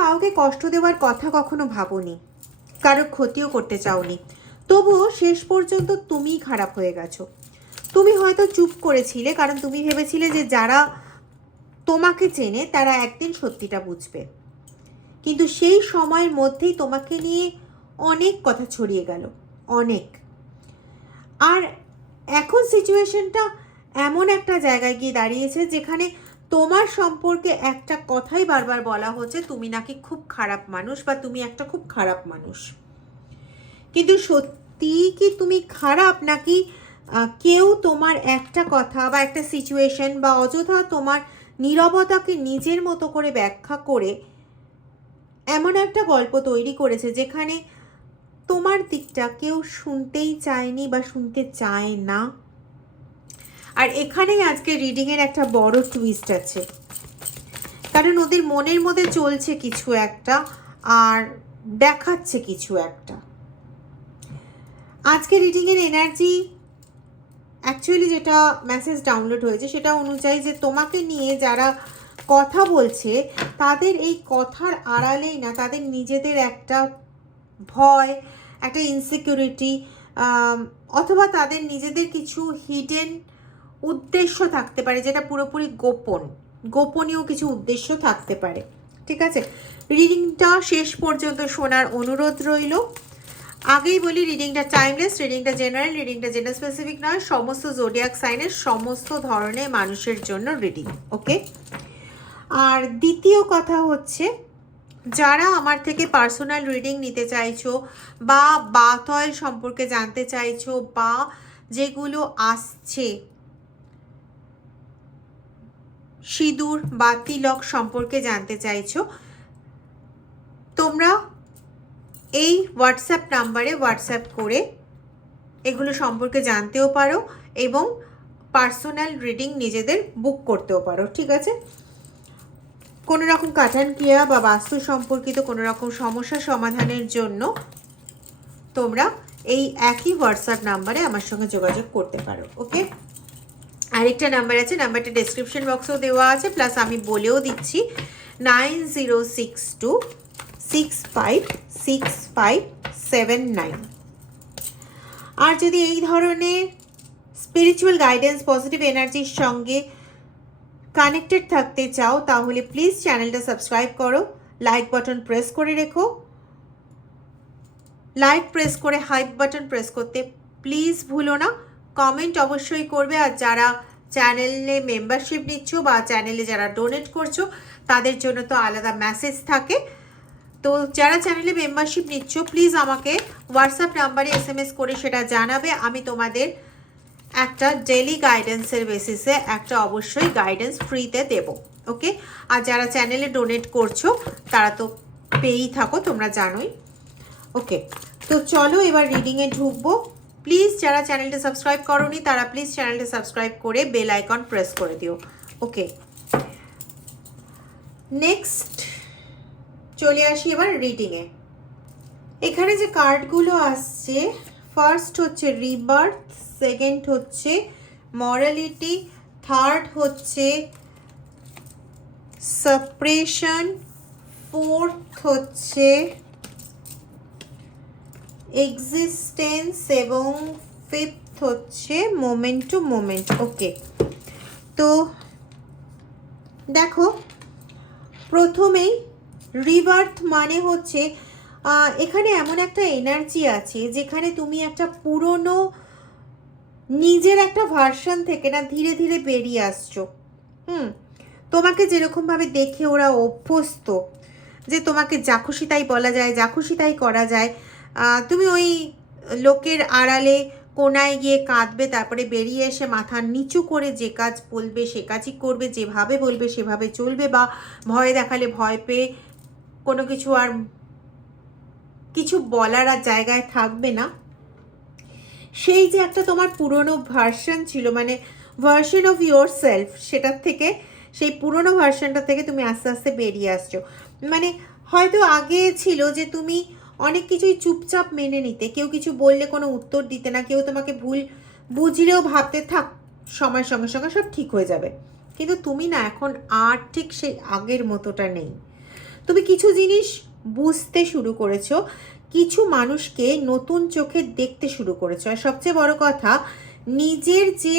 কাউকে কষ্ট দেওয়ার কথা কখনো ভাবোনি, কারো ক্ষতিও করতে চাওনি, তবুও শেষ পর্যন্ত তুমিই খারাপ হয়ে গেছো। তুমি হয়তো চুপ করেছিলে কারণ তুমি ভেবেছিলে যে যারা তোমাকে চেনে তারা একদিন সত্যিটা বুঝবে, কিন্তু সেই সময়ের মধ্যেই তোমাকে নিয়ে অনেক কথা ছড়িয়ে গেল, অনেক। আর এখন সিচুয়েশনটা এমন একটা জায়গায় গিয়ে দাঁড়িয়েছে যেখানে তোমার সম্পর্কে একটা কথাই বারবার বলা হচ্ছে, তুমি নাকি খুব খারাপ মানুষ বা তুমি একটা খুব খারাপ মানুষ। কিন্তু সত্যিই কি তুমি খারাপ, নাকি কেউ তোমার একটা কথা বা একটা সিচুয়েশন বা অযথা তোমার নীরবতাকে নিজের মতো করে ব্যাখ্যা করে এমন একটা গল্প তৈরি করেছে যেখানে তোমার দিকটা কেউ শুনতেই চায়নি বা শুনতে চায় না? আর এখানেই আজকে রিডিংয়ের একটা বড় টুইস্ট আছে, কারণ ওদের মনের মধ্যে চলছে কিছু একটা আর দেখাচ্ছে কিছু একটা। আজকে রিডিংয়ের এনার্জি অ্যাকচুয়ালি যেটা মেসেজ ডাউনলোড হয়েছে সেটা অনুযায়ী যে তোমাকে নিয়ে যারা কথা বলছে তাদের এই কথার আড়ালেই না তাদের নিজেদের একটা ভয়, একটা ইনসিকিউরিটি, অথবা তাদের নিজেদের কিছু হিডেন উদ্দেশ্য থাকতে পারে যেটা পুরোপুরি গোপনীয় কিছু উদ্দেশ্য থাকতে পারে। ঠিক আছে, রিডিংটা শেষ পর্যন্ত শোনার অনুরোধ রইল। আগেই বলি রিডিংটা টাইমলেস, রিডিংটা জেনারেল, রিডিংটা জেন্ডার স্পেসিফিক নয়, সমস্ত জোডিয়াক সাইনের সমস্ত ধরনের মানুষের জন্য রিডিং। ওকে, আর দ্বিতীয় কথা হচ্ছে, যারা আমার থেকে পার্সোনাল রিডিং নিতে চাইছো বা বাথ অয়েল সম্পর্কে জানতে চাইছো বা যেগুলো আসছে সিঁদুর বা তিলক সম্পর্কে জানতে চাইছো, তোমরা এই হোয়াটসঅ্যাপ নাম্বারে হোয়াটসঅ্যাপ করে এগুলো সম্পর্কে জানতেও পারো এবং পার্সোনাল রিডিং নিজেদের বুক করতেও পারো। ঠিক আছে, কোনো রকম কাটান ক্রিয়া বা বাস্তু সম্পর্কিত কোনো রকম সমস্যা সমাধানের জন্য তোমরা এই একই হোয়াটসঅ্যাপ নাম্বারে আমার সঙ্গে যোগাযোগ করতে পারো। ওকে, আরেকটা নাম্বার আছে, নাম্বারটা ডেসক্রিপশন বক্সেও দেওয়া আছে, প্লাস আমি বলেও দিচ্ছি 9062656579। আর যদি এই ধরনের স্পিরিচুয়াল গাইডেন্স, পজিটিভ এনার্জির সঙ্গে কানেক্টেড থাকতে চাও তাহলে প্লিজ চ্যানেলটা সাবস্ক্রাইব করো, লাইক বাটন প্রেস করে রেখো, লাইক প্রেস করে হাইপ বাটন প্রেস করতে প্লিজ ভুলো না, কমেন্ট অবশ্যই করবে। আর যারা চ্যানেলে মেম্বারশিপ নিচ্ছ বা চ্যানেলে যারা ডোনেট করছো তাদের জন্য তো আলাদা মেসেজ থাকে। তো যারা চ্যানেলে মেম্বারশিপ নিচ্ছ প্লিজ আমাকে হোয়াটসঅ্যাপ নাম্বারে SMS করে সেটা জানাবে, আমি তোমাদের একটা ডেলি গাইডেন্সের বেসিসে একটা অবশ্যই গাইডেন্স ফ্রিতে দেব। ওকে, আর যারা চ্যানেলে ডোনেট করছো তারা তো পেয়েই থাকো, তোমরা জানোই। ওকে, তো চলো এবার রিডিংয়ে ঢুকবো। প্লিজ যারা চ্যানেলটা সাবস্ক্রাইব করোনি তারা প্লিজ চ্যানেলটা সাবস্ক্রাইব করে বেল আইকন প্রেস করে দিও। ওকে, নেক্সট চলে আসি এবার রিডিংয়ে। এখানে যে কার্ডগুলো আসছে, ফার্স্ট হচ্ছে রিবার্থ, সেকেন্ড হচ্ছে মরালিটি, থার্ড হচ্ছে সাপ্রেশন, ফোর্থ হচ্ছে এক্সিস্টেন্স এবং ফিফথ হচ্ছে মোমেন্ট টু মোমেন্ট। ওকে, তো দেখো প্রথমেই রিবার্থ মানে হচ্ছে এখানে এমন একটা এনার্জি আছে যেখানে তুমি একটা পুরনো নিজের একটা ভার্সন থেকে না ধীরে ধীরে বেরিয়ে আসছো। তোমাকে যেরকমভাবে দেখে ওরা অভ্যস্ত যে তোমাকে যা খুশি তাই বলা যায়, যা খুশি তাই করা যায়, তুমি ওই লোকের আড়ালে কোনায় গিয়ে কাঁদবে, তারপরে বেরিয়ে এসে মাথা নিচু করে যে কাজ বলবে সে কাজই করবে, যেভাবে বলবে সেভাবে চলবে, বা ভয় দেখালে ভয় পেয়ে কোনো কিছু আর কিছু বলার আর জায়গায় থাকবে না। সেই যে একটা তোমার পুরনো ভার্সন ছিল, মানে ভার্সন অফ ইয়োর সেলফ, সেটার থেকে, সেই পুরনো ভার্সনটা থেকে তুমি আস্তে আস্তে বেরিয়ে আসছো। মানে হয়তো আগে ছিল যে তুমি অনেক কিছুই চুপচাপ মেনে নিতে, কেউ কিছু বললে কোনো উত্তর দিতে না, কেউ তোমাকে ভুল বুঝলেও ভাবতে থাক সময়ের সঙ্গে সঙ্গে সব ঠিক হয়ে যাবে। কিন্তু তুমি না এখন আর ঠিক সেই আগের মতোটা নেই। তুমি কিছু জিনিস বুঝতে শুরু করেছো, কিছু মানুষকে নতুন চোখে দেখতে শুরু করেছো, আর সবচেয়ে বড় কথা নিজের যে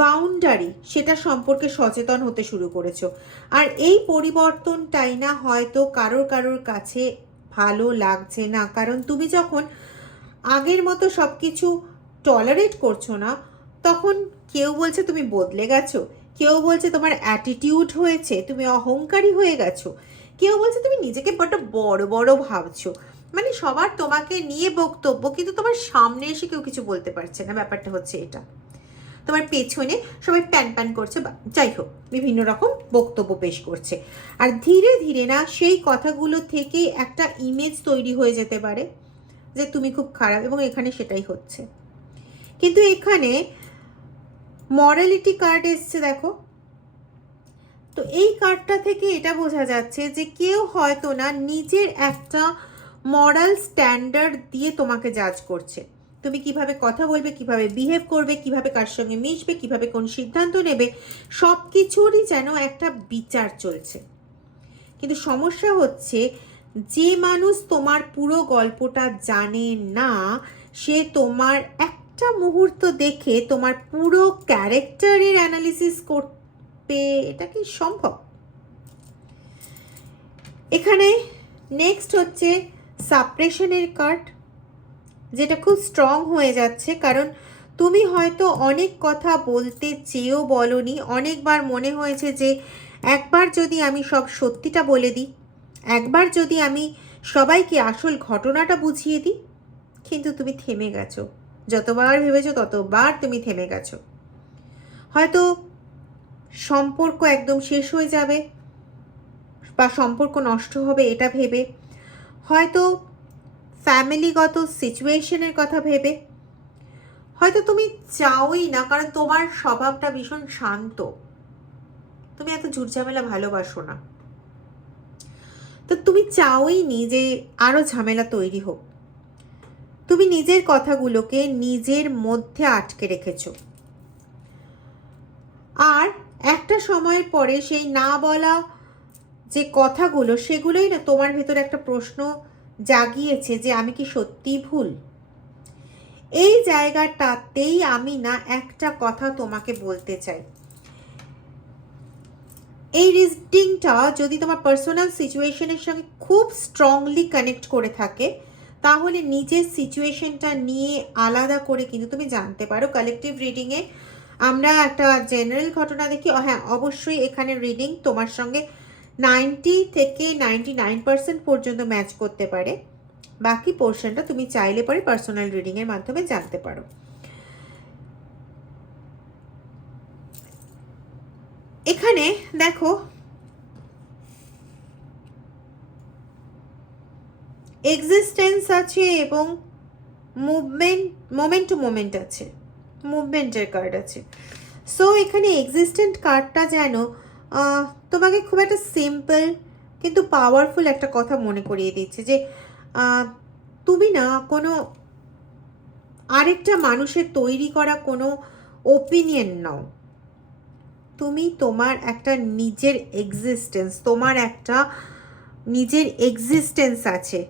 বাউন্ডারি সেটা সম্পর্কে সচেতন হতে শুরু করেছো। আর এই পরিবর্তনটাই না হয়তো কারোর কাছে ভালো লাগছে না, কারণ তুমি যখন আগের মতো সব কিছু টলারেট করছো না, তখন কেউ বলছে তুমি বদলে গেছো, কেউ বলছে তোমার অ্যাটিটিউড হয়েছে, তুমি অহংকারী হয়ে গেছো, কেউ বলছে তুমি নিজেকে বড় বড় বড় ভাবছো। মানে সবার তোমাকে নিয়ে বক্তব্য, কিন্তু তোমার সামনে এসে কেউ কিছু বলতে পারছে না। ব্যাপারটা হচ্ছে এটা, তোমার পেছনে সবাই প্যান প্যান করছে বা যাই হোক বিভিন্ন রকম বক্তব্য পেশ করছে, আর ধীরে ধীরে না সেই কথাগুলো থেকেই একটা ইমেজ তৈরি হয়ে যেতে পারে যে তুমি খুব খারাপ, এবং এখানে সেটাই হচ্ছে। কিন্তু এখানে মরালিটি কার্ড এসছে দেখো, তো এই কার্ডটা থেকে এটা বোঝা যাচ্ছে যে কেউ হয়তো না নিজের একটা মরাল স্ট্যান্ডার্ড দিয়ে তোমাকে জাজ করছে। তুমি কিভাবে কথা বলবে, কিভাবে বিহেভ করবে, কিভাবে কার সঙ্গে মিশবে, কিভাবে কোন সিদ্ধান্ত নেবে, সব কিছুরই যেন একটা বিচার চলছে। কিন্তু সমস্যা হচ্ছে যে মানুষ তোমার পুরো গল্পটা জানে না, সে তোমার একটা মুহূর্ত দেখে তোমার পুরো ক্যারেক্টারের অ্যানালিসিস করবে। এটা কি সম্ভব? এখানে নেক্সট হচ্ছে সাপ্রেশনের কার্ড, যেটা খুব স্ট্রং হয়ে যাচ্ছে, কারণ তুমি হয়তো অনেক কথা বলতে চেয়েও বলনি। অনেকবার মনে হয়েছে যে একবার যদি আমি সব সত্যিটা বলে দিই, একবার যদি আমি সবাইকে আসল ঘটনাটা বুঝিয়ে দিই, কিন্তু তুমি থেমে গেছো। যতবার ভেবেছো ততবার তুমি থেমে গেছো। হয়তো সম্পর্ক একদম শেষ হয়ে যাবে বা সম্পর্ক নষ্ট হবে এটা ভেবে, হয়তো ফ্যামিলিগত সিচুয়েশনের কথা ভেবে, হয়তো তুমি চাওই না, কারণ তোমার স্বভাবটা ভীষণ শান্ত, তুমি এত ঝুটঝামেলা ভালোবাসো না, তো তুমি চাওই নি যে আরো ঝামেলা তৈরি হোক। তুমি নিজের কথাগুলোকে নিজের মধ্যে আটকে রেখেছো, আর একটা সময়ের পরে সেই না বলা যে কথাগুলো, সেগুলোই না তোমার ভেতরে একটা প্রশ্ন জাগিয়েছে যে আমি কি সত্যিই ভুল। এই জায়গাটাতেই আমি না একটা কথা তোমাকে বলতে চাই। এই রিডিংটা যদি তোমার পার্সোনাল সিচুয়েশনের সঙ্গে খুব স্ট্রংলি কানেক্ট করে থাকে, তাহলে নিজের সিচুয়েশনটা নিয়ে আলাদা করে কিন্তু তুমি জানতে পারো। কালেকটিভ রিডিংয়ে আমরা একটা জেনারেল ঘটনা দেখি, হ্যাঁ অবশ্যই এখানে রিডিং তোমার সঙ্গে 90 থেকে 99% পর্যন্ত ম্যাচ করতে পারে, বাকি পোর্শনটা তুমি চাইলে পরে পার্সোনাল রিডিংয়ের মাধ্যমে জানতে পারো। এখানে দেখো এক্সিস্টেন্স আছে এবং মোমেন্ট টু মোমেন্ট আছে, মুভমেন্টের কার্ড আছে। সো এখানে এক্সিস্টেন্ট কার্ডটা যেন তোমাকে খুব একটা সিম্পল কিন্তু পাওয়ারফুল একটা কথা মনে করিয়ে দিচ্ছে যে তুমি না কোনো আরেকটা মানুষের তৈরি করা কোনো ওপিনিয়ন নাও, তুমি তোমার একটা নিজের এক্সিস্টেন্স, তোমার একটা নিজের এক্সিস্টেন্স আছে।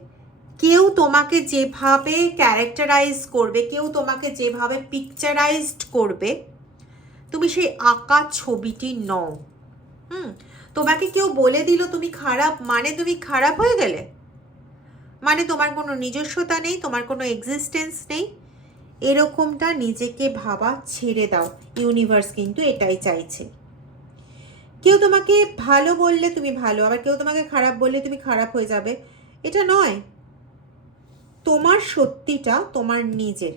কেউ তোমাকে যেভাবে ক্যারেক্টারাইজ করবে, কেউ তোমাকে যেভাবে পিকচারাইজড করবে, তুমি সেই আঁকা ছবিটি নও। তোমাকে কেউ বলে দিল তুমি খারাপ, মানে তুমি খারাপ হয়ে গেলে, মানে তোমার কোনো নিজস্বতা নেই, তোমার কোনো এক্সিস্টেন্স নেই, এরকমটা নিজেকে ভাবা ছেড়ে দাও। ইউনিভার্স কিন্তু এটাই চাইছে। কেউ তোমাকে ভালো বললে তুমি ভালো, আবার কেউ তোমাকে খারাপ বললে তুমি খারাপ হয়ে যাবে, এটা নয়। তোমার সত্যিটা তোমার নিজের।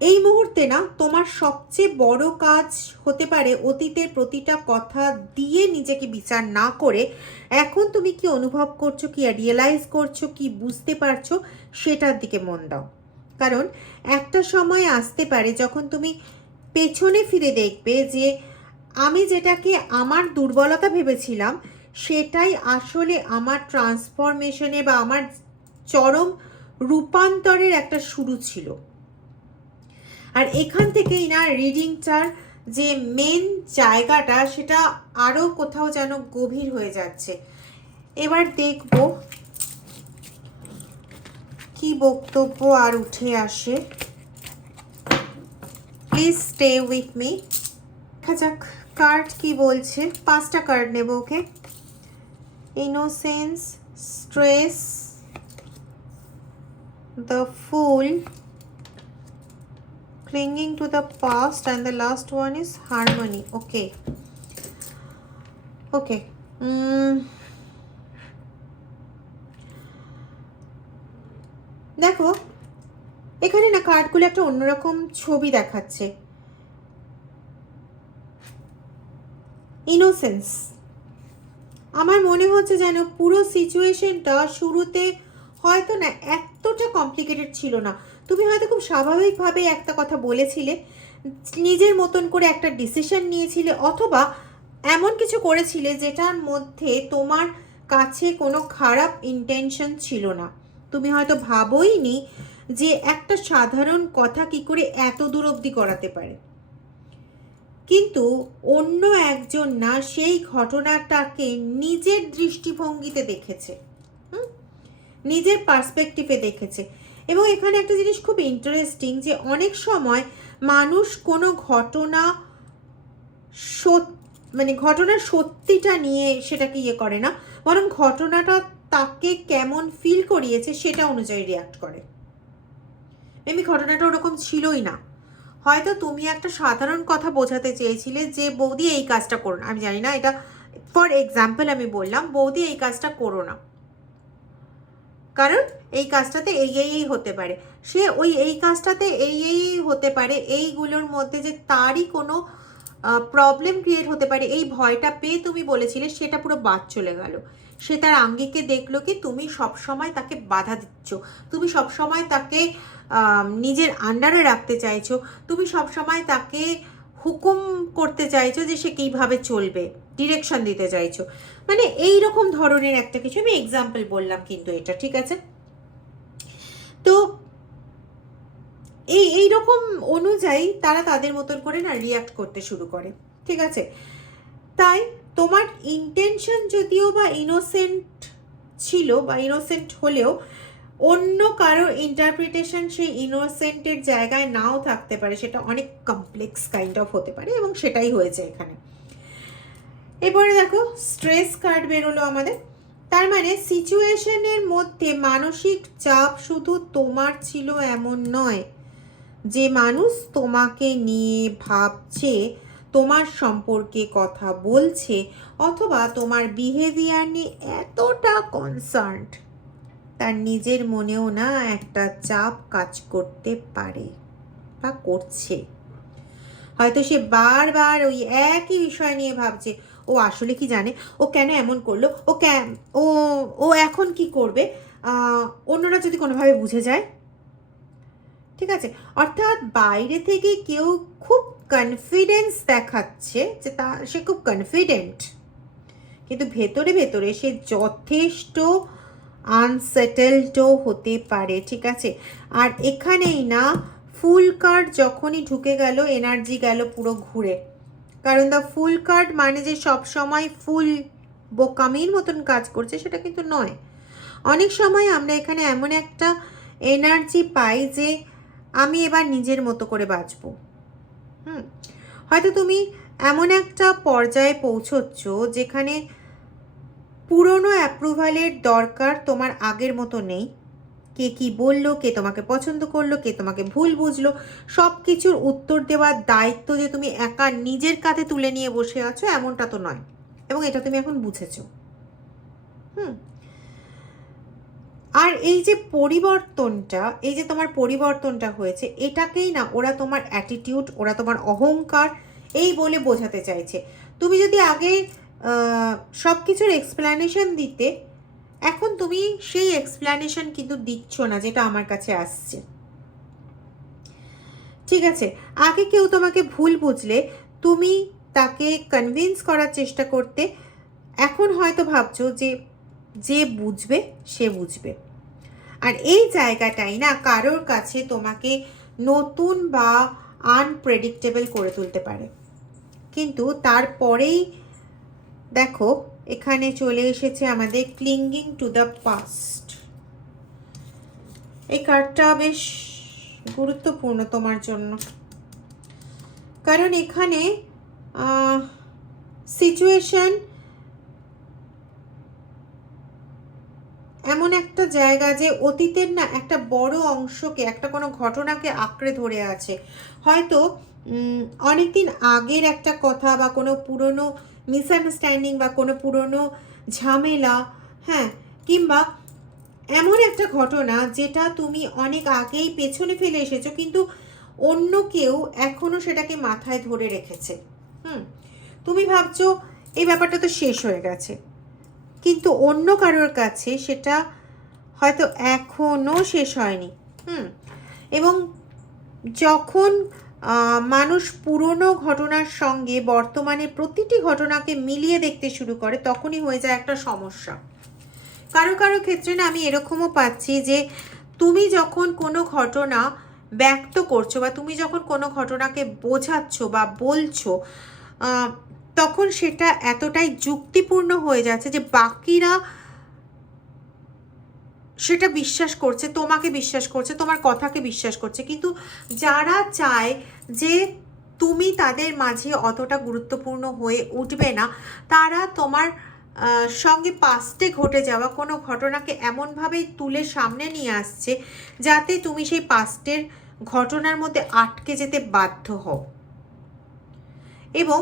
এই মুহূর্তে না তোমার সবচেয়ে বড় কাজ হতে পারে অতীতের প্রতিটা কথা দিয়ে নিজেকে বিচার না করে এখন তুমি কি অনুভব করছো, কি রিয়েলাইজ করছো, কি বুঝতে পারছো, সেটার দিকে মন দাও। কারণ একটা সময় আসতে পারে যখন তুমি পেছনে ফিরে দেখবে যে আমি যেটাকে আমার দুর্বলতা ভেবেছিলাম, সেটাই আসলে আমার ট্রান্সফরমেশনে বা আমার চরম রূপান্তরের একটা শুরু ছিল। আর এখান থেকেই না রিডিংটার যে মেন জায়গাটা সেটা আরও কোথাও যেন গভীর হয়ে যাচ্ছে। এবার দেখব কি বক্তব্য আর উঠে আসে। Please stay with me. দেখা যাক কার্ড কি বলছে। 5টা কার্ড নেব। Okay, innocence, stress, the fool, clinging to the past, and the last one is harmony. Okay, okay. দেখো এখানে না কার্ডগুলো একটা অন্যরকম ছবি দেখাচ্ছে। ইনোসেন্স, আমার মনে হচ্ছে যেন পুরো সিচুয়েশনটা শুরুতে হয়তো না এতটা কমপ্লিকেটেড ছিল না। তুমি হয়তো খুব স্বাভাবিকভাবে একটা কথা বলেছিলে, নিজের মতন করে একটা ডিসিশন নিয়েছিলে, অথবা এমন কিছু করেছিলে যেটার মধ্যে তোমার কাছে কোনো খারাপ ইন্টেনশন ছিল না। তুমি হয়তো ভাবোইনি যে একটা সাধারণ কথা কি করে এত দূর অবধি করাতে পারে। কিন্তু অন্য একজন না সেই ঘটনাটাকে নিজের দৃষ্টিভঙ্গিতে দেখেছে, নিজের পার্সপেক্টিভে দেখেছে। এবং এখানে একটা জিনিস খুব ইন্টারেস্টিং, যে অনেক সময় মানুষ কোনো ঘটনা মানে ঘটনার সত্যিটা নিয়ে সেটাকে ইয়ে করে না, বরং ঘটনাটা তাকে কেমন ফিল করিয়েছে সেটা অনুযায়ী রিয়াক্ট করে। এমনি ঘটনাটা ওরকম ছিলই না। হয়তো তুমি একটা সাধারণ কথা বোঝাতে চেয়েছিলে যে বৌদি এই কাজটা করো না, আমি জানি না, এটা ফর এক্সাম্পল আমি বললাম, বৌদি এই কাজটা করো না কারণ এই কাজটাতে এই হতে পারে। সে ওই এই কাজটাতে এই হতে পারে, এইগুলোর মধ্যে যে তারই কোনো প্রবলেম ক্রিয়েট হতে পারে, এই ভয়টা পেয়ে তুমি বলেছিলে, সেটা পুরো বাদ চলে গেল। সে তার আঙ্গিকে দেখলো কি তুমি সবসময় তাকে বাধা দিচ্ছ, তুমি সবসময় তাকে নিজের আন্ডারে রাখতে চাইছো, তুমি সবসময় তাকে হুকুম করতে চাইছো যে সে কীভাবে চলবে, ডিরেকশন দিতে চাইছো। মানে এই রকম ধরনের একটা কিছু, আমি এক্সাম্পল বললাম কিন্তু এটা, ঠিক আছে? তো এই রকম অনুযায়ী তারা তাদের মতন করে না রিয়াক্ট করতে শুরু করে, ঠিক আছে? তাই তোমার ইন্টেনশন যদিও বা ইনোসেন্ট ছিল বা ইনোসেন্ট হলেও অন্য কারো ইন্টারপ্রিটেশন সেই ইনোসেন্টের জায়গায় নাও থাকতে পারে, সেটা অনেক কমপ্লেক্স কাইন্ড অফ হতে পারে, এবং সেটাই হয়েছে এখানে। এবারে দেখো স্ট্রেস কার্ড বেরোলো আমাদের। তার মানে সিচুয়েশনের মধ্যে মানসিক চাপ শুধু তোমার ছিল এমন নয়, যে মানুষ তোমাকে নিয়ে ভাবছে, তোমার সম্পর্কে কথা বলছে, অথবা তোমার বিহেভিয়ার নিয়ে এতটা কনসার্নড, তার নিজের মনেও না একটা চাপ কাজ করতে পারে বা করছে। হয়তো সে বারবার ওই একই বিষয় নিয়ে ভাবছে, ও আসলে কি জানে, ও কেন এমন করলো, ও ও এখন কি করবে, অন্যরা যদি কোনোভাবে বুঝে যায়, ঠিক আছে? অর্থাৎ বাইরে থেকে কেউ খুব কনফিডেন্স দেখাচ্ছে যে সে খুব কনফিডেন্ট, কিন্তু ভেতরে ভেতরে সে যথেষ্ট আনসেটেলডও হতে পারে, ঠিক আছে? আর এখানেই না ফুল কার্ড যখনই ঢুকে গেল, এনার্জি গেল পুরো ঘুরে। কারণ দ্য ফুল কার্ড মানে যে সব সময় ফুল বোকামির মতন কাজ করছে সেটা কিন্তু নয়। অনেক সময় আমরা এখানে এমন একটা এনার্জি পাই যে আমি এবার নিজের মতো করে বাঁচব। হয়তো তুমি এমন একটা পর্যায়ে পৌঁছচ্ছ যেখানে পুরনো অ্যাপ্রুভালের দরকার তোমার আগের মতো নেই। কে কি বললো, কে তোমাকে পছন্দ করলো, কে তোমাকে ভুল বুঝলো, সব কিছুর উত্তর দেওয়ার দায়িত্ব যে তুমি একা নিজের কাঁধে তুলে নিয়ে বসে আছো, এমনটা তো নয়, এবং এটা তুমি এখন বুঝেছো। আর এই যে পরিবর্তনটা, এই যে তোমার পরিবর্তনটা হয়েছে, এটাকেই না ওরা তোমার অ্যাটিটিউড, ওরা তোমার অহংকার এই বলে বোঝাতে চাইছে। তুমি যদি আগে সব কিছুর এক্সপ্ল্যানেশন দিতে, এখন তুমি সেই এক্সপ্ল্যানেশন কিন্তু দিচ্ছ না, যেটা আমার কাছে আসছে, ঠিক আছে? আগে কেউ তোমাকে ভুল বুঝলে তুমি তাকে কনভিন্স করার চেষ্টা করতে, এখন হয়তো ভাবছো যে যে বুঝবে সে বুঝবে। আর এই জায়গাটাই না কারোর কাছে তোমাকে নতুন বা আনপ্রেডিক্টেবল করে তুলতে পারে। কিন্তু তারপরেই দেখো এখানে চলে এসেছে আমাদের ক্লিঙ্গিং টু দ্য পাস্ট। এই কার্ডটা বেশ গুরুত্বপূর্ণ তোমার জন্য, কারণ এখানে সিচুয়েশন এমন একটা জায়গা যে অতীতের না একটা বড় অংশকে, একটা কোনো ঘটনাকে আঁকড়ে ধরে আছে। হয়তো অনেকদিন আগের একটা কথা বা কোনো পুরনো মিসআন্ডারস্ট্যান্ডিং বা কোনো পুরনো ঝামেলা, হ্যাঁ, কিংবা এমন একটা ঘটনা যেটা তুমি অনেক আগেই পেছনে ফেলে এসেছো, কিন্তু অন্য কেউ এখনো সেটাকে মাথায় ধরে রেখেছে। তুমি ভাবছো এই ব্যাপারটা তো শেষ হয়ে গেছে, কিন্তু অন্য কারোর কাছে সেটা হয়তো এখনো শেষ হয়নি। এবং যখন মানুষ পুরনো ঘটনার সঙ্গে বর্তমানে প্রতিটি ঘটনাকে মিলিয়ে দেখতে শুরু করে, তখনই হয়ে যায় একটা সমস্যা। কারো কারো ক্ষেত্রে না আমি এরকমও পাচ্ছি যে তুমি যখন কোনো ঘটনা ব্যক্ত করছো বা তুমি যখন কোনো ঘটনাকে বোঝাচ্ছ বা বলছো, তখন সেটা এতটাই যুক্তিপূর্ণ হয়ে যাচ্ছে যে বাকিরা সেটা বিশ্বাস করছে, তোমাকে বিশ্বাস করছে, তোমার কথাকে বিশ্বাস করছে। কিন্তু যারা চায় যে তুমি তাদের মাঝে অতটা গুরুত্বপূর্ণ হয়ে উঠবে না, তারা তোমার সঙ্গে পাস্টে ঘটে যাওয়া কোনো ঘটনাকে এমনভাবেই তুলে সামনে নিয়ে আসছে যাতে তুমি সেই পাস্টের ঘটনার মধ্যে আটকে যেতে বাধ্য হও, এবং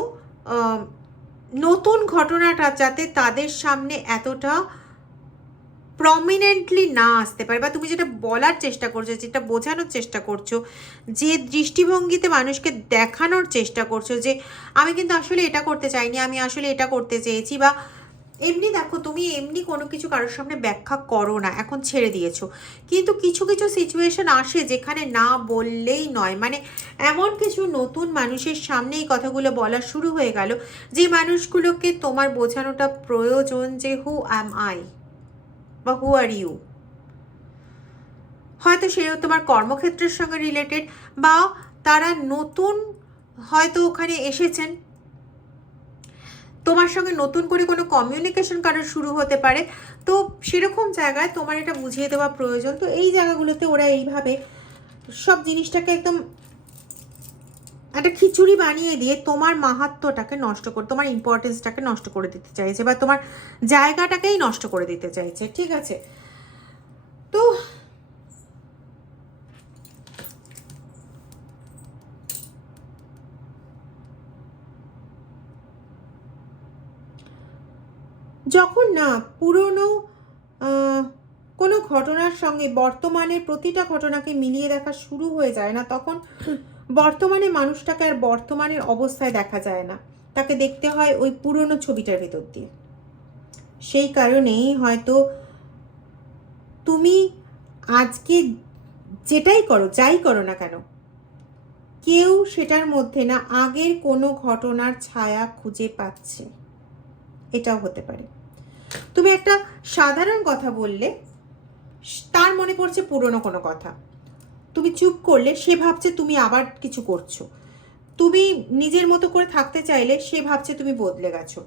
নতুন ঘটনাটা যাতে তাদের সামনে এতটা প্রমিনেন্টলি না আসতে পারে, বা তুমি যেটা বলার চেষ্টা করছো, যেটা বোঝানোর চেষ্টা করছো, যে দৃষ্টিভঙ্গিতে মানুষকে দেখানোর চেষ্টা করছো যে আমি কিন্তু আসলে এটা করতে চাইনি, আমি আসলে এটা করতে চেয়েছি, বা এমনি দেখো তুমি এমনি কোনো কিছু কারোর সামনে ব্যাখ্যা করো না, এখন ছেড়ে দিয়েছো। কিন্তু কিছু কিছু সিচুয়েশন আসে যেখানে না বললেই নয়, মানে এমন কিছু নতুন মানুষের সামনে এই কথাগুলো বলা শুরু হয়ে গেল যে মানুষগুলোকে তোমার বোঝানোটা প্রয়োজন যে হু অ্যাম আই বা হু আর ইউ। হয়তো সেও তোমার কর্মক্ষেত্রের সঙ্গে রিলেটেড, বা তারা নতুন হয়তো ওখানে এসেছেন, তোমার সঙ্গে নতুন করে কোনো কমিউনিকেশন কারোর শুরু হতে পারে। তো সেরকম জায়গায় তোমার এটা বুঝিয়ে দেওয়া প্রয়োজন। তো এই জায়গাগুলোতে ওরা এইভাবে সব জিনিসটাকে একদম একটা খিচুড়ি বানিয়ে দিয়ে তোমার মাহাত্ম্যটাকে নষ্ট করে, তোমার ইম্পর্টেন্সটাকে নষ্ট করে দিতে চাইছে, বা তোমার জায়গাটাকেই নষ্ট করে দিতে চাইছে। ঠিক আছে, তো যখন না পুরনো কোনো ঘটনার সঙ্গে বর্তমানের প্রতিটা ঘটনাকে মিলিয়ে দেখা শুরু হয়ে যায় না, তখন বর্তমানে মানুষটাকে আর বর্তমানের অবস্থায় দেখা যায় না, তাকে দেখতে হয় ওই পুরনো ছবিটার ভেতর দিয়ে। সেই কারণেই হয়তো তুমি আজকে যেটাই করো, যাই করো না কেন, কেউ সেটার মধ্যে না আগের কোনো ঘটনার ছায়া খুঁজে পাচ্ছে, এটাও হতে পারে। তুমি একটা সাধারণ কথা বললে, তার মনে পড়ছে পুরনো কোনো কথা, তুমি চুপ করলে সে ভাবছে তুমি আবার কিছু করছো, তুমি নিজের মতো করে থাকতে চাইলে সে ভাবছে তুমি বদলে গেছো।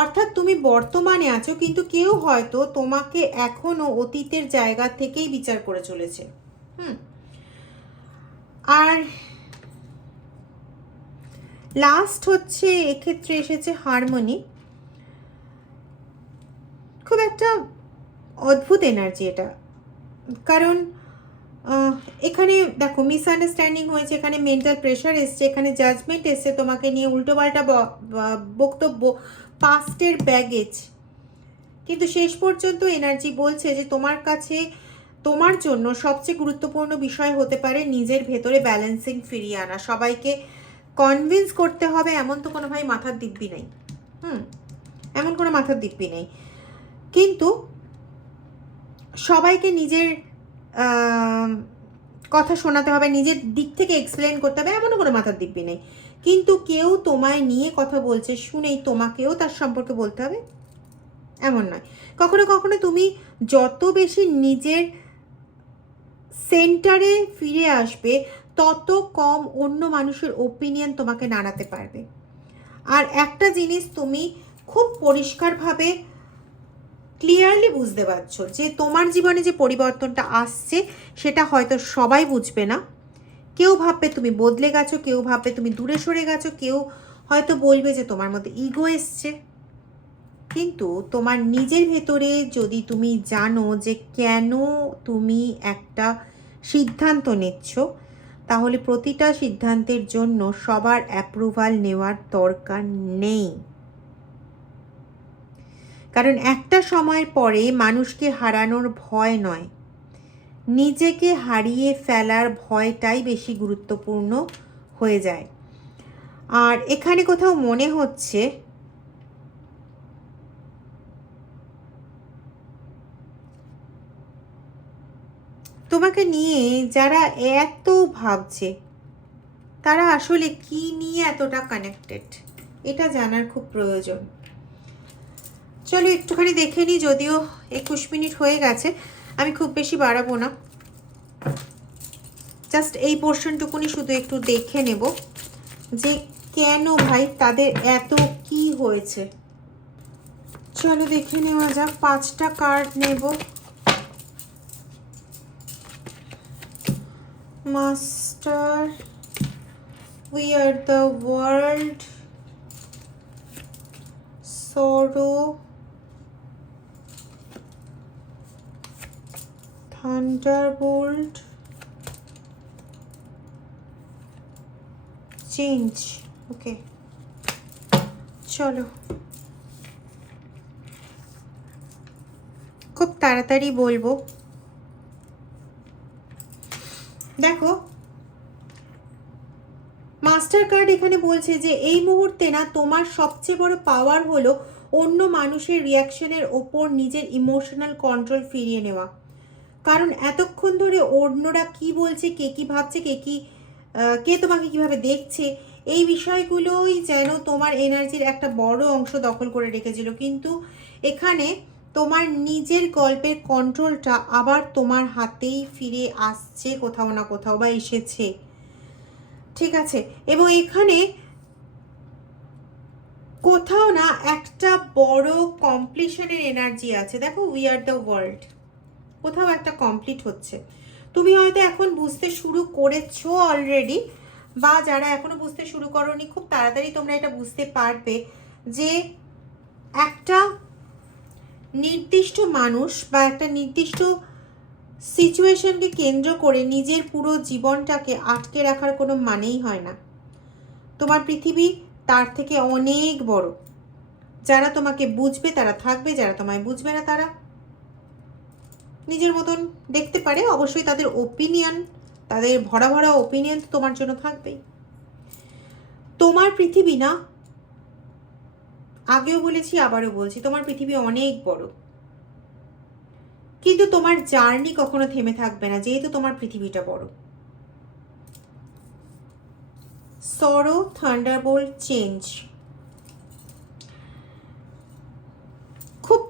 অর্থাৎ তুমি বর্তমানে আছো, কিন্তু কেউ হয়তো তোমাকে এখনো অতীতের জায়গা থেকেই বিচার করে চলেছে। আর লাস্ট হচ্ছে এক্ষেত্রে এসেছে হারমোনি। খুব একটা অদ্ভুত এনার্জি এটা, কারণ এখানে দেখো মিসআন্ডারস্ট্যান্ডিং হয়েছে, এখানে মেন্টাল প্রেশার এসছে, এখানে জাজমেন্ট এসছে তোমাকে নিয়ে, উল্টোপাল্টা বক্তব্য, পাস্টের ব্যাগেজ। কিন্তু শেষ পর্যন্ত এনার্জি বলছে যে তোমার কাছে, তোমার জন্য সবচেয়ে গুরুত্বপূর্ণ বিষয় হতে পারে নিজের ভেতরে ব্যালেন্সিং ফিরিয়ে আনা। সবাইকে কনভিন্স করতে হবে এমন তো কোনো ভাই মাথার দিব্যি নেই, এমন কোনো মাথার দিব্যি নেই, কিন্তু সবাইকে নিজের কথা শোনাতে হবে, নিজের দিক থেকে এক্সপ্লেন করতে হবে, এমনও কোনো মাথার দিব্যি নেই। কিন্তু কেউ তোমায় নিয়ে কথা বলছে শুনেই তোমাকেও তার সম্পর্কে বলতে হবে এমন নয়। কখনো কখনো তুমি যত বেশি নিজের সেন্টারে ফিরে আসবে, তত কম অন্য মানুষের ওপিনিয়ন তোমাকে নাড়াতে পারবে। আর একটা জিনিস তুমি খুব পরিষ্কারভাবে ক্লিয়ারলি বুঝতে পারছো যে তোমার জীবনে যে পরিবর্তনটা আসছে সেটা হয়তো সবাই বুঝবে না। কেউ ভাববে তুমি বদলে গেছো, কেউ ভাববে তুমি দূরে সরে গেছো, কেউ হয়তো বলবে যে তোমার মধ্যে ইগো এসছে। কিন্তু তোমার নিজের ভেতরে যদি তুমি জানো যে কেন তুমি একটা সিদ্ধান্ত নিচ্ছ, তাহলে প্রতিটা সিদ্ধান্তের জন্য সবার অ্যাপ্রুভাল নেওয়ার দরকার নেই। কারণ একটা সময়ের পরে মানুষকে হারানোর ভয় নয়, নিজেকে হারিয়ে ফেলার ভয়টাই বেশি গুরুত্বপূর্ণ হয়ে যায়। আর এখানে কোথাও মনে হচ্ছে তোমাকে নিয়ে যারা এত ভাবছে তারা আসলে কি নিয়ে এতটা কানেক্টেড, এটা জানার খুব প্রয়োজন। চলো একটুখানি দেখে নিই, যদিও 21 মিনিট হয়ে গেছে, আমি খুব বেশি বাড়াবো না, জাস্ট এই পোর্শনটুকুনি শুধু একটু দেখে নেব যে কেন ভাই তাদের এত কি হয়েছে। চলো দেখে নেওয়া যাক, 5টা কার্ড নেব। Master, we are the world, সরো, থান্ডারবোল্ট, চেঞ্জ। ওকে চলো খুব তাড়াতাড়ি বলবো। দেখো মাস্টার কার্ড এখানে বলছে যে এই মুহূর্তে না তোমার সবচেয়ে বড় পাওয়ার হলো অন্য মানুষের রিয়াকশনের ওপর নিজের ইমোশনাল কন্ট্রোল ফিরিয়ে নেওয়া। কারণ এতক্ষণ ধরে অন্যরা কি বলছে, কে কি ভাবছে, কে তোমাকে কিভাবে দেখছে, এই বিষয়গুলোই যেন তোমার এনার্জির একটা বড় অংশ দখল করে রেখেছিল। কিন্তু এখানে তোমার নিজের গল্পের কন্ট্রোলটা আবার তোমার হাতেই ফিরে আসছে কোথাও না কোথাও, বা এসেছে, ঠিক আছে। এবং এখানে কোথাও না একটা বড় কমপ্লিশনের এনার্জি আছে। দেখো উই আর দ্য ওয়ার্ল্ড, কোথাও একটা কমপ্লিট হচ্ছে। তুমি হয়তো এখন বুঝতে শুরু করেছো অলরেডি, বা যারা এখনো বুঝতে শুরু করোনি খুব তাড়াতাড়ি তোমরা এটা বুঝতে পারবে যে একটা নির্দিষ্ট মানুষ বা একটা নির্দিষ্ট সিচুয়েশনকে কেন্দ্র করে নিজের পুরো জীবনটাকে আটকে রাখার কোনো মানেই হয় না। তোমার পৃথিবী তার থেকে অনেক বড়। যারা তোমাকে বুঝবে তারা থাকবে, যারা তোমায় বুঝবে না তারা নিজের মতন দেখতে পারে। অবশ্যই তাদের ওপিনিয়ন, তাদের ভরা ভরা ওপিনিয়ন তোমার জন্য থাকবেই। তোমার পৃথিবী না, আগেও বলেছি আবারও বলছি, তোমার পৃথিবী অনেক বড়, কিন্তু তোমার জার্নি কখনো থেমে থাকবে না, যেহেতু তোমার পৃথিবীটা বড়। সরো, থান্ডারবোল্ট, চেঞ্জ। খুব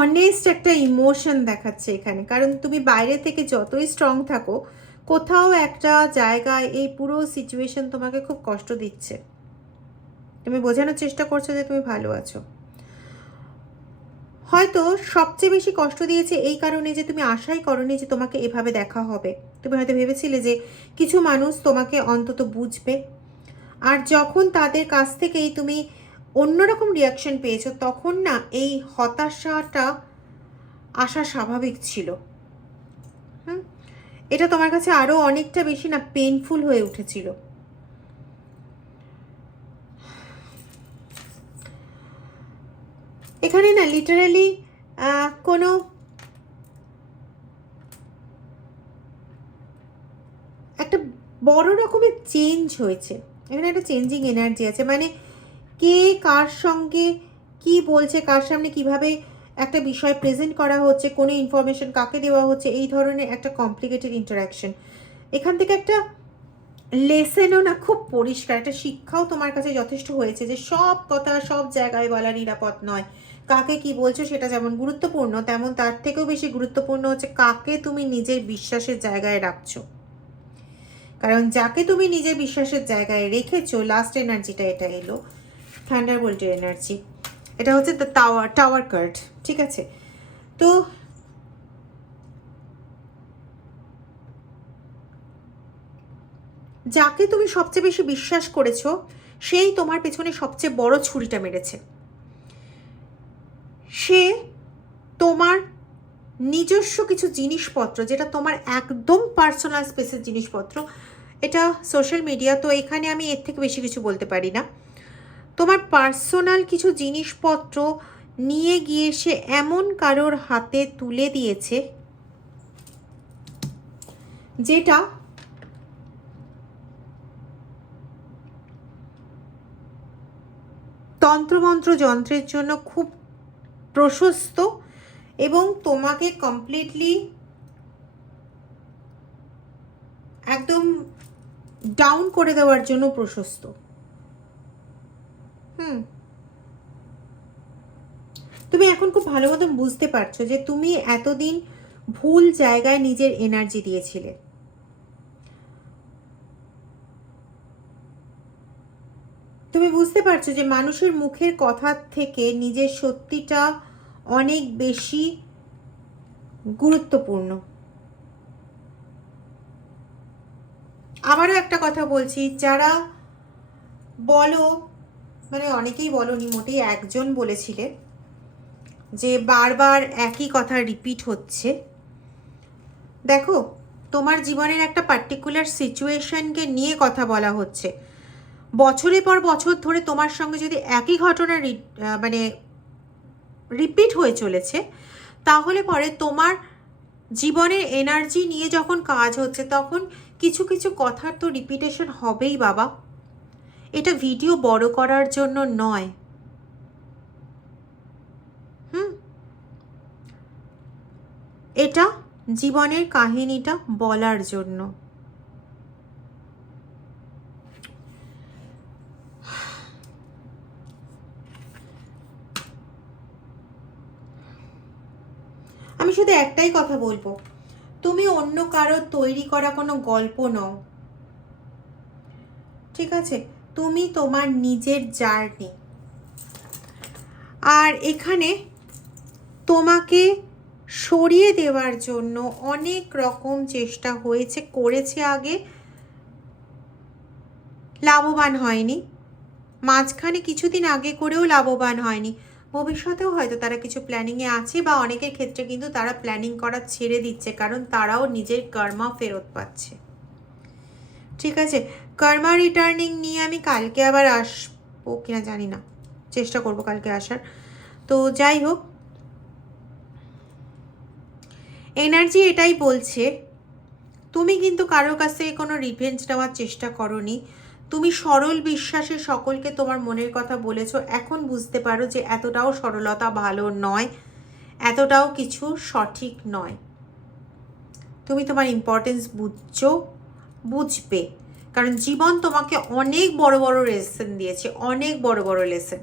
অনেস্ট একটা ইমোশন দেখাচ্ছে এখানে, কারণ তুমি বাইরে থেকে যতই স্ট্রং থাকো, কোথাও একটা জায়গায় এই পুরো সিচুয়েশন তোমাকে খুব কষ্ট দিচ্ছে। তুমি বোঝানোর চেষ্টা করছো যে তুমি ভালো আছো। হয়তো সবচেয়ে বেশি কষ্ট দিয়েছে এই কারণে যে তুমি আশাই করোনি যে তোমাকে এভাবে দেখা হবে। তুমি হয়তো ভেবেছিলে যে কিছু মানুষ তোমাকে অন্তত বুঝবে, আর যখন তাদের কাছ থেকেই তুমি অন্যরকম রিয়াকশন পেয়েছো, তখন না এই হতাশাটা আসা স্বাভাবিক ছিল। এটা তোমার কাছে আরও অনেকটা বেশি না পেইনফুল হয়ে উঠেছিল। এখানে না লিটারালি কোনো একটা বড় রকমের চেঞ্জ হয়েছে। এখানে একটা চেঞ্জিং এনার্জি আছে, মানে কে কার সঙ্গে কি বলছে, কার সামনে কিভাবে একটা বিষয় প্রেজেন্ট করা হচ্ছে, কোনো ইনফরমেশন কাকে দেওয়া হচ্ছে, এই ধরনের একটা কমপ্লিকেটেড ইন্টারাকশন। এখান থেকে একটা লেসেনও না খুব পরিষ্কার, একটা শিক্ষাও তোমার কাছে যথেষ্ট হয়েছে যে সব কথা সব জায়গায় বলা নিরাপদ নয়। কাকে কি বলছো সেটা যেমন গুরুত্বপূর্ণ, তেমন তার থেকেও বেশি গুরুত্বপূর্ণ হচ্ছে কাকে তুমি নিজের বিশ্বাসের জায়গায় রাখছো। কারণ যাকে তুমি নিজের বিশ্বাসের জায়গায় রেখেছো, লাস্ট এনার্জিটা এটা এলো, থান্ডারবোল্টের এনার্জি, এটা হচ্ছে দ্য টাওয়ার কার্ড। ঠিক আছে, তো যাকে তুমি সবচেয়ে বেশি বিশ্বাস করেছো সেই তোমার পেছনে সবচেয়ে বড় ছুরিটা মেরেছে। সে তোমার নিজস্ব কিছু জিনিসপত্র, যেটা তোমার একদম পার্সোনাল স্পেসের জিনিসপত্র, এটা সোশ্যাল মিডিয়া, তো এখানে আমি এর থেকে বেশি কিছু বলতে পারি না। তোমার পার্সোনাল কিছু জিনিসপত্র নিয়ে গিয়ে সে এমন কারোর হাতে তুলে দিয়েছে যেটা তন্ত্রমন্ত্র যন্ত্রের জন্য খুব প্রশস্ত এবং তোমাকে কমপ্লিটলি একদম ডাউন করে দেওয়ার জন্য প্রশস্ত। তুমি এখন খুব ভালো মতন বুঝতে পারছো যে তুমি এতদিন ভুল জায়গায় নিজের এনার্জি দিয়েছিলে। তুমি বুঝতে পারছো যে মানুষের মুখের কথা থেকে নিজের সত্যিটা অনেক বেশি গুরুত্বপূর্ণ। আবারও একটা কথা বলছি, যারা বলো, মানে অনেকেই বলোনি, মোটেই একজন বলেছিলে যে বারবার একই কথা রিপিট হচ্ছে। দেখো, তোমার জীবনের একটা পার্টিকুলার সিচুয়েশনকে নিয়ে কথা বলা হচ্ছে। বছরের পর বছর ধরে তোমার সঙ্গে যদি একই ঘটনা মানে রিপিট হয়ে চলেছে, তাহলে পরে তোমার জীবনের এনার্জি নিয়ে যখন কাজ হচ্ছে তখন কিছু কিছু কথার তো রিপিটেশন হবেই বাবা। এটা ভিডিও বড় করার জন্য নয়। এটা জীবনের কাহিনীটা বলার জন্য। আমি শুধু একটাই কথা বলবো, তুমি অন্য কারো তৈরি করা কোনো গল্প নও, ঠিক আছে? তুমি তোমার নিজের জার্নি। আর এখানে তোমাকে সরিয়ে দেওয়ার জন্য অনেক রকম চেষ্টা হয়েছে, করেছে আগে, লাভবান হয়নি। মাঝখানে কিছুদিন আগে করেও লাভবান হয়নি। ভবিষ্যতেও হয়তো তারা কিছু প্ল্যানিংয়ে আছে, বা অনেকের ক্ষেত্রে কিন্তু তারা প্ল্যানিং করা ছেড়ে দিচ্ছে, কারণ তারাও নিজের কর্মা ফেরত পাচ্ছে। ঠিক আছে, কর্মা রিটার্নিং নিয়ে আমি কালকে আবার আসবো কিনা জানি না, চেষ্টা করব কালকে আসার। তো যাই হোক, এনার্জি এটাই বলছে, তুমি কিন্তু কারোর কাছ থেকে কোনো রিভেঞ্জ নেওয়ার চেষ্টা করোনি। তুমি সরল বিশ্বাসে সকলকে তোমার মনের কথা বলেছো। এখন বুঝতে পারো যে এতটাও সরলতা ভালো নয়, এতটাও কিছু সঠিক নয়। তুমি তোমার ইম্পর্টেন্স বুঝবে, কারণ জীবন তোমাকে অনেক বড় বড় লেসন দিয়েছে, অনেক বড় বড় লেসন।